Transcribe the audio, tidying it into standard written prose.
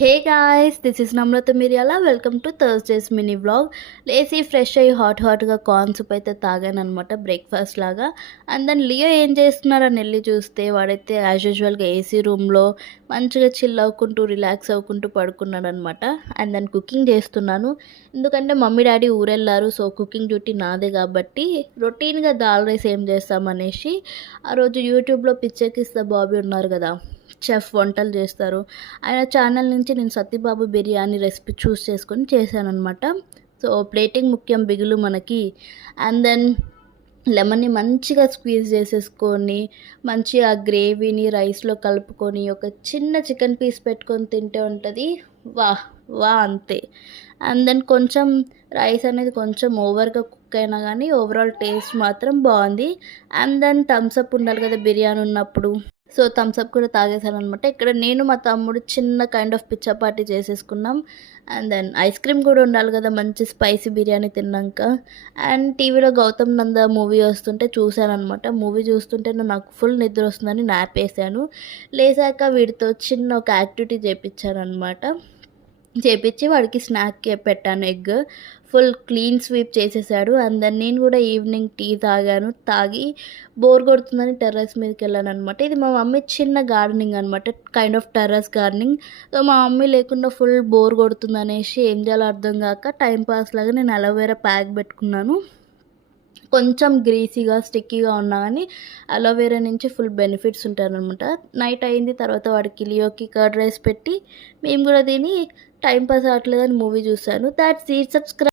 Hey guys, this is Namrata Miryala. Welcome to Thursdays mini vlog. లేసి fresh అయ్యి హాట్గా corn soup అయితే తాగాను అనమాట, బ్రేక్ఫాస్ట్ లాగా. అండ్ దెన్ లియో ఏం చేస్తున్నారని వెళ్ళి చూస్తే వాడైతే యాజ్ యూజువల్గా ఏసీ రూమ్లో మంచిగా చిల్ అవ్వుకుంటూ రిలాక్స్ అవ్వుకుంటూ పడుకున్నాడు అనమాట. అండ్ దెన్ కుకింగ్ చేస్తున్నాను, ఎందుకంటే మమ్మీ డాడీ ఊరెళ్ళారు. సో కుకింగ్ డ్యూటీ నాదే కాబట్టి రొటీన్గా దాల్ రైస్ ఏం చేస్తామనేసి ఆ రోజు యూట్యూబ్లో పిచ్చెక్కిస్తా బాబీ ఉన్నారు కదా, చెఫ్ వంటలు చేస్తారు, ఆయన ఛానల్ నుంచి నేను సత్యబాబు బిర్యానీ రెసిపీ చూస్ చేసుకొని చేశానమాట. సో ప్లేటింగ్ ముఖ్యం బిగులు మనకి. అండ్ దెన్ లెమన్ని మంచిగా స్క్వీజ్ చేసేసుకొని మంచిగా ఆ గ్రేవీని రైస్లో కలుపుకొని ఒక చిన్న చికెన్ పీస్ పెట్టుకొని తింటే ఉంటుంది వా వా అంతే. అండ్ దెన్ కొంచెం రైస్ అనేది కొంచెం ఓవర్గా కుక్ అయినా కానీ ఓవరాల్ టేస్ట్ మాత్రం బాగుంది. అండ్ దెన్ థమ్స్అప్ ఉండాలి కదా బిర్యానీ ఉన్నప్పుడు, సో థమ్స్అప్ కూడా తాగేసాను అనమాట. ఇక్కడ నేను మా తమ్ముడు చిన్న కైండ్ ఆఫ్ పిచ్చా పార్టీ చేసేసుకున్నాం. అండ్ దెన్ ఐస్ క్రీమ్ కూడా ఉండాలి కదా మంచి స్పైసీ బిర్యానీ తిన్నాక. అండ్ టీవీలో గౌతమ్ నంద మూవీ వస్తుంటే చూశాను అనమాట. మూవీ చూస్తుంటే నాకు ఫుల్ నిద్ర వస్తుందని నాప్ వేసాను. లేసాక వీడితో చిన్న ఒక యాక్టివిటీ చేయించాను అనమాట. చేపించి వాడికి స్నాక్ పెట్టాను, ఎగ్. ఫుల్ క్లీన్ స్వీప్ చేసేసాడు. అండ్ దెన్ నేను కూడా ఈవినింగ్ టీ తాగాను. తాగి బోర్ కొడుతుందని టెర్రస్ మీదకి వెళ్ళాను అనమాట. ఇది మా మమ్మీ చిన్న గార్డెనింగ్ అనమాట, kind of terrace gardening. So మా మమ్మీ లేకుండా ఫుల్ బోర్ కొడుతుంది అనేసి ఏం చేయాలో అర్థం కాక టైంపాస్ లాగా నేను అలోవెరా ప్యాక్ పెట్టుకున్నాను. కొంచెం గ్రీసీగా స్టిక్కీగా ఉన్నా కానీ అలోవెరా నుంచి ఫుల్ బెనిఫిట్స్ ఉంటాయన్నమాట. నైట్ అయింది, తర్వాత వాడికి లియోకి కర్డ్ రైస్ పెట్టి మేము కూడా తిని టైంపాస్ అవ్వట్లేదని మూవీ చూశాను. That's it. సబ్స్క్రైబ్.